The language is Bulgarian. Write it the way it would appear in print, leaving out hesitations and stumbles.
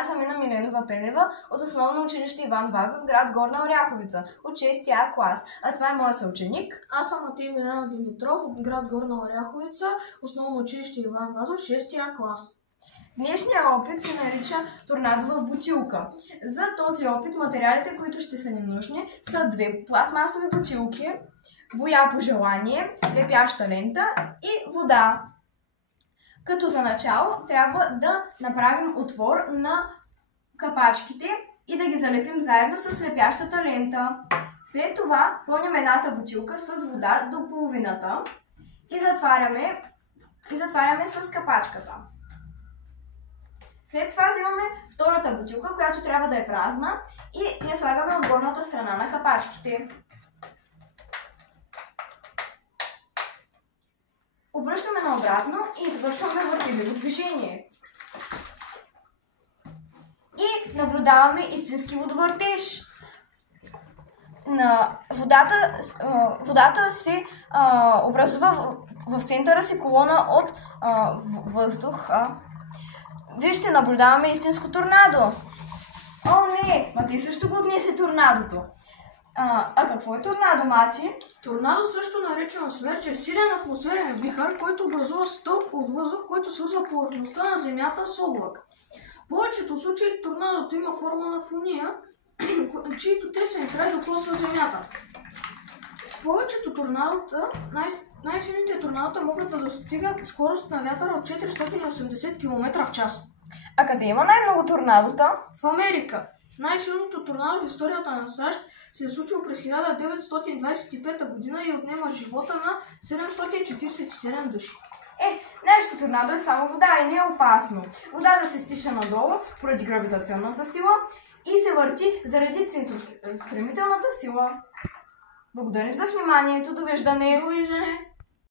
Аз съм Ина Миленова Пенева от Основно училище Иван Вазов, град Горна Оряховица, от 6 А клас. А това е моят съученик. Аз съм Матей Милена Димитров от град Горна Оряховица, Основно училище Иван Вазов, 6 А клас. Днешният опит се нарича торнадо в бутилка. За този опит материалите, които ще са ни нужни, са две пластмасови бутилки, боя по желание, лепяща лента и вода. Като за начало трябва да направим отвор на капачките и да ги залепим заедно с лепящата лента. След това пълним едната бутилка с вода до половината и затваряме с капачката. След това взимаме втората бутилка, която трябва да е празна, и я слагаме от горната страна на капачките. Обръщаме наобратно и извършваме въртеливо движение. И наблюдаваме истински водовъртеж. Водата се образува в центъра си колона от въздух. Вижте, наблюдаваме истинско торнадо. О, не! Матей също го отнесе торнадото. Какво е торнадо, Мати? Торнадо, също наречено смерч, е силен атмосферен вихър, който образува стълб от въздух, който свързва повърхността на Земята с облак. В повечето случаи торнадото има форма на фуния, чието тесен край докосва Земята. В повечето торнадота, най-силните торнадота могат да достигат скорост на вятъра от 480 км в час. А къде има най-много торнадота? В Америка. Най-силното торнадо в историята на САЩ се е случило през 1925 година и отнема живота на 747 души. Нашето торнадо е само вода и не е опасно. Водата се стича надолу поради гравитационната сила и се върти заради центростремителната сила. Благодарим за вниманието. Довиждане! Довиждане!